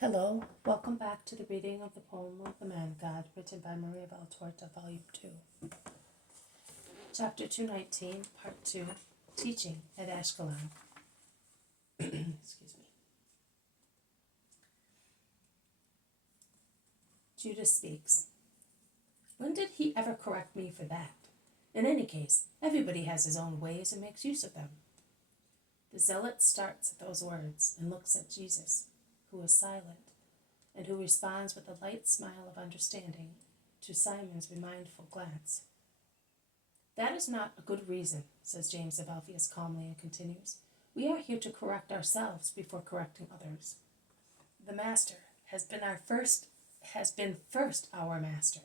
Hello, welcome back to the reading of the poem of the Man God, written by Maria Valtorta, Volume 2. Chapter 219, Part 2, Teaching at Ashkelon. Excuse me. Judas speaks. When did he ever correct me for that? In any case, everybody has his own ways and makes use of them. The zealot starts at those words and looks at Jesus, who is silent, and who responds with a light smile of understanding to Simon's remindful glance. That is not a good reason, says James of Alphaeus calmly, and continues. We are here to correct ourselves before correcting others. The Master has been first our master,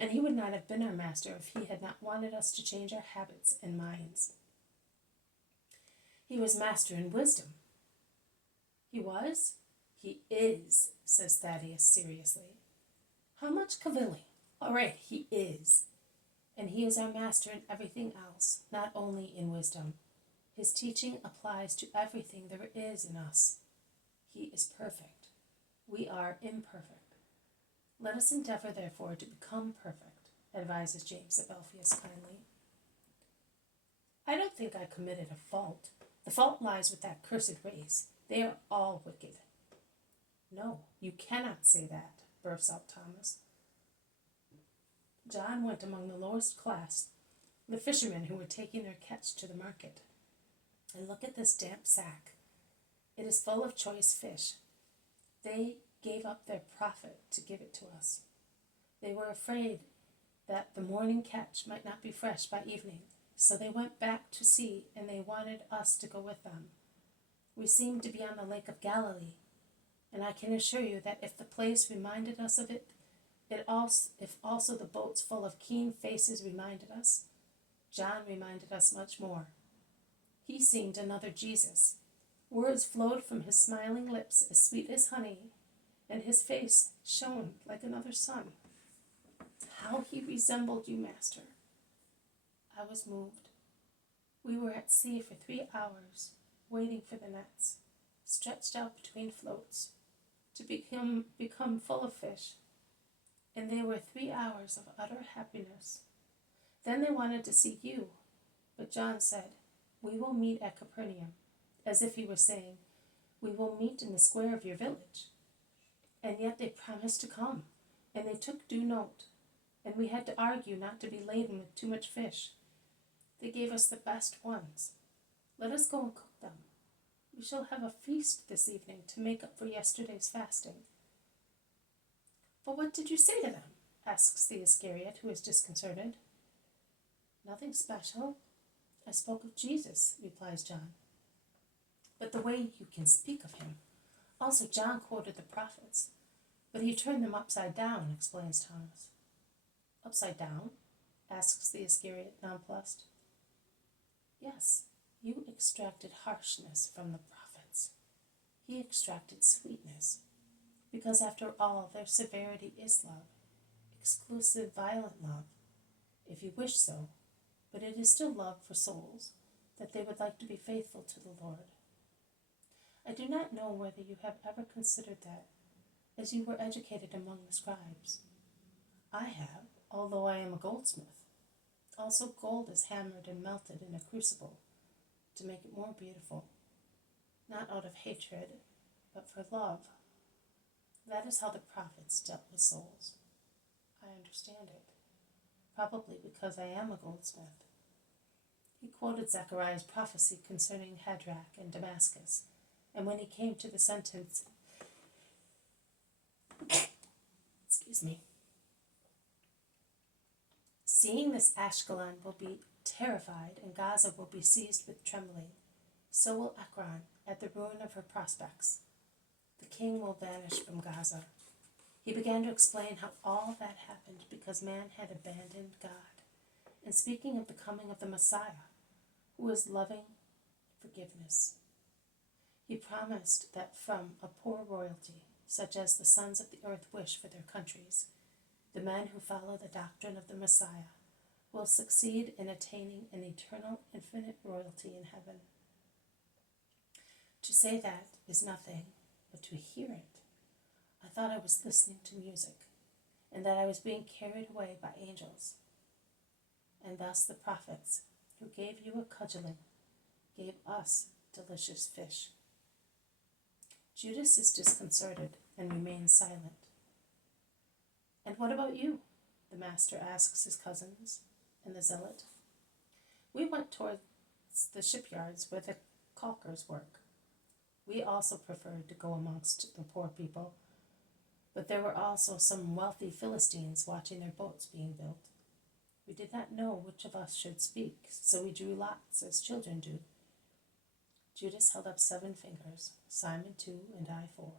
and he would not have been our master if he had not wanted us to change our habits and minds. He was master in wisdom. He was? He is, says Thaddeus seriously. How much cavilling? All right, he is. And he is our master in everything else, not only in wisdom. His teaching applies to everything there is in us. He is perfect. We are imperfect. Let us endeavor, therefore, to become perfect, advises James of Alphaeus kindly. I don't think I committed a fault. The fault lies with that cursed race. They are all wicked. No, you cannot say that, bursts out Thomas. John went among the lowest class, the fishermen who were taking their catch to the market. And look at this damp sack. It is full of choice fish. They gave up their profit to give it to us. They were afraid that the morning catch might not be fresh by evening, so they went back to sea, and they wanted us to go with them. We seemed to be on the Lake of Galilee, and I can assure you that if the place reminded us of it, if also the boats full of keen faces reminded us, John reminded us much more. He seemed another Jesus. Words flowed from his smiling lips as sweet as honey, and his face shone like another sun. How he resembled you, Master. I was moved. We were at sea for 3 hours, waiting for the nets, stretched out between floats, to become full of fish, and they were 3 hours of utter happiness. Then they wanted to see you, but John said, we will meet at Capernaum, as if he were saying, we will meet in the square of your village. And yet they promised to come, and they took due note, and we had to argue not to be laden with too much fish. They gave us the best ones. Let us go and cook them. We shall have a feast this evening to make up for yesterday's fasting. But what did you say to them? Asks the Iscariot, who is disconcerted. Nothing special. I spoke of Jesus, replies John. But the way you can speak of him. Also, John quoted the prophets, but he turned them upside down, explains Thomas. Upside down? Asks the Iscariot, nonplussed. Yes. You extracted harshness from the prophets. He extracted sweetness, because after all, their severity is love, exclusive, violent love, if you wish so, but it is still love for souls, that they would like to be faithful to the Lord. I do not know whether you have ever considered that, as you were educated among the scribes. I have, although I am a goldsmith. Also, gold is hammered and melted in a crucible, to make it more beautiful, not out of hatred, but for love. That is how the prophets dealt with souls. I understand it, probably because I am a goldsmith. He quoted Zechariah's prophecy concerning Hadrach and Damascus, and when he came to the sentence, seeing this, Ashkelon will be terrified, and Gaza will be seized with trembling. So will Ekron at the ruin of her prospects. The king will vanish from Gaza. He began to explain how all that happened because man had abandoned God, and speaking of the coming of the Messiah, who is loving forgiveness. He promised that from a poor royalty, such as the sons of the earth wish for their countries, the men who follow the doctrine of the Messiah will succeed in attaining an eternal, infinite royalty in heaven. To say that is nothing, but to hear it thought I was listening to music, and that I was being carried away by angels. And thus the prophets, who gave you a cudgeling, gave us delicious fish. Judas is disconcerted and remains silent. And what about you? The master asks his cousins and the zealot. We went towards the shipyards where the caulkers work. We also preferred to go amongst the poor people, but there were also some wealthy Philistines watching their boats being built. We did not know which of us should speak, so we drew lots, as children do. Judas held up 7 fingers, Simon 2, and I 4.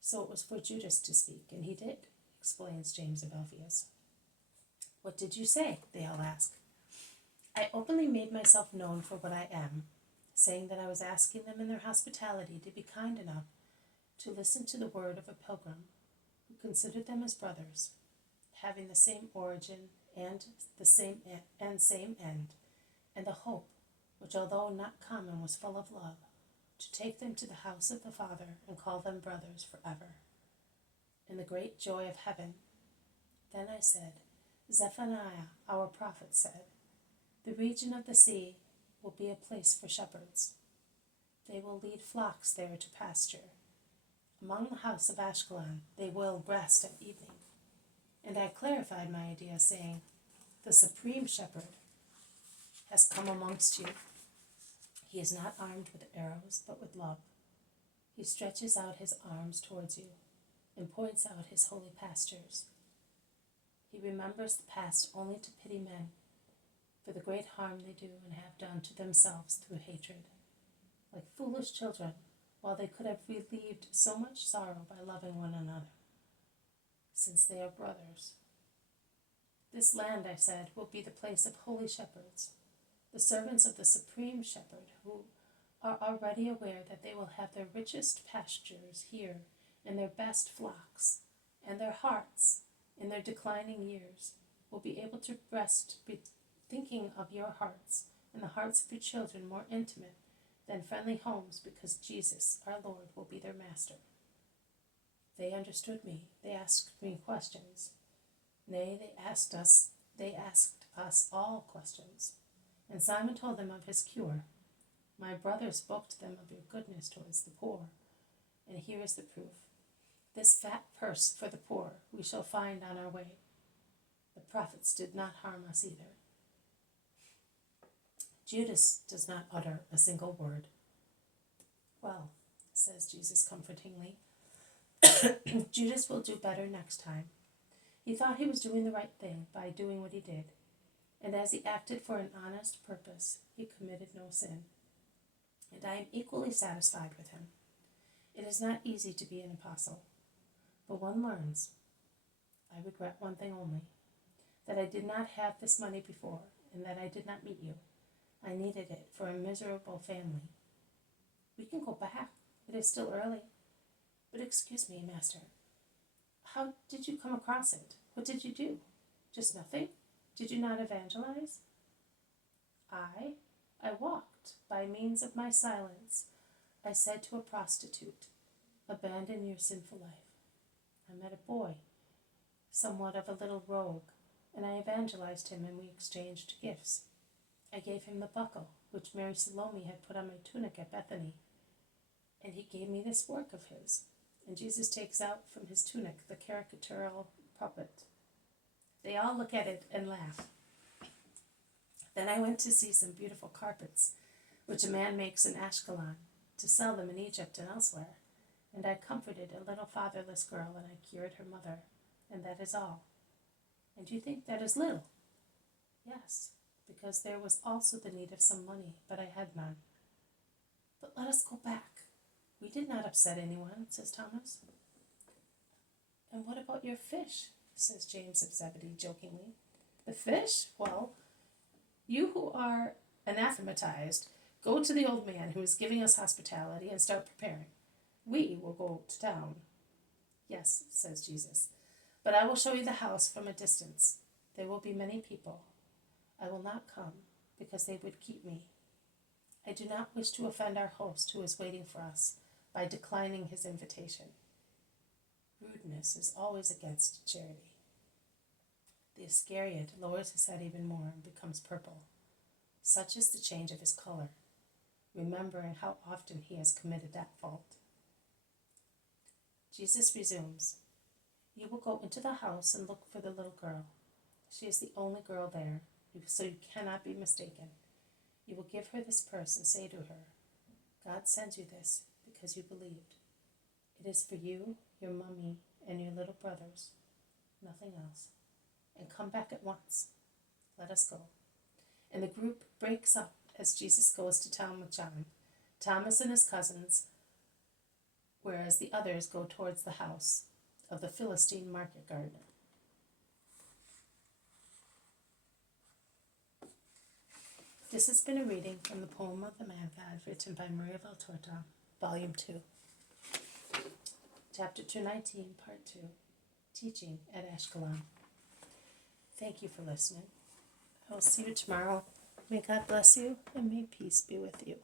So it was for Judas to speak, and he did, explains James of Alphaeus. What did you say? They all ask. I openly made myself known for what I am, saying that I was asking them in their hospitality to be kind enough to listen to the word of a pilgrim who considered them as brothers, having the same origin and the same end, and the hope, which although not common was full of love, to take them to the house of the Father and call them brothers forever. In the great joy of heaven, then I said, Zephaniah, our prophet, said, the region of the sea will be a place for shepherds. They will lead flocks there to pasture. Among the house of Ashkelon they will rest at evening. And I clarified my idea, saying, the supreme shepherd has come amongst you. He is not armed with arrows, but with love. He stretches out his arms towards you and points out his holy pastures. He remembers the past only to pity men for the great harm they do and have done to themselves through hatred, like foolish children, while they could have relieved so much sorrow by loving one another, since they are brothers. This land, I said, will be the place of holy shepherds, the servants of the supreme shepherd, who are already aware that they will have their richest pastures here and their best flocks, and their hearts, in their declining years, will be able to rest thinking of your hearts and the hearts of your children more intimate than friendly homes, because Jesus, our Lord, will be their master. They understood me. They asked me questions. Nay, they asked us all questions. And Simon told them of his cure. My brother spoke to them of your goodness towards the poor. And here is the proof. This fat purse for the poor we shall find on our way. The prophets did not harm us either. Judas does not utter a single word. Well, says Jesus comfortingly, Judas will do better next time. He thought he was doing the right thing by doing what he did, and as he acted for an honest purpose, he committed no sin. And I am equally satisfied with him. It is not easy to be an apostle, but one learns. I regret one thing only, that I did not have this money before, and that I did not meet you. I needed it for a miserable family. We can go back. It is still early. But excuse me, Master. How did you come across it? What did you do? Just nothing? Did you not evangelize? I walked by means of my silence. I said to a prostitute, abandon your sinful life. I met a boy, somewhat of a little rogue, and I evangelized him, and we exchanged gifts. I gave him the buckle which Mary Salome had put on my tunic at Bethany, and he gave me this work of his. And Jesus takes out from his tunic the caricatural puppet. They all look at it and laugh. Then I went to see some beautiful carpets, which a man makes in Ashkelon, to sell them in Egypt and elsewhere. And I comforted a little fatherless girl, and I cured her mother, and that is all. And you think that is little? Yes, because there was also the need of some money, but I had none. But let us go back. We did not upset anyone, says Thomas. And what about your fish? Says James of Zebedee jokingly. The fish? Well, you who are anathematized, go to the old man who is giving us hospitality and start preparing. We will go to town. Yes, says Jesus, but I will show you the house from a distance. There will be many people. I will not come, because they would keep me. I do not wish to offend our host who is waiting for us by declining his invitation. Rudeness is always against charity. The Iscariot lowers his head even more and becomes purple. Such is the change of his color, remembering how often he has committed that fault. Jesus resumes, "You will go into the house and look for the little girl. She is the only girl there, so you cannot be mistaken. You will give her this purse and say to her, 'God sends you this because you believed. It is for you, your mummy, and your little brothers, nothing else. And come back at once. Let us go.'" And the group breaks up as Jesus goes to town with John, Thomas and his cousins, whereas the others go towards the house of the Philistine market gardener. This has been a reading from the poem of the Man God, written by Maria Valtorta, Volume 2. Chapter 219, Part 2, Teaching at Ashkelon. Thank you for listening. I will see you tomorrow. May God bless you, and may peace be with you.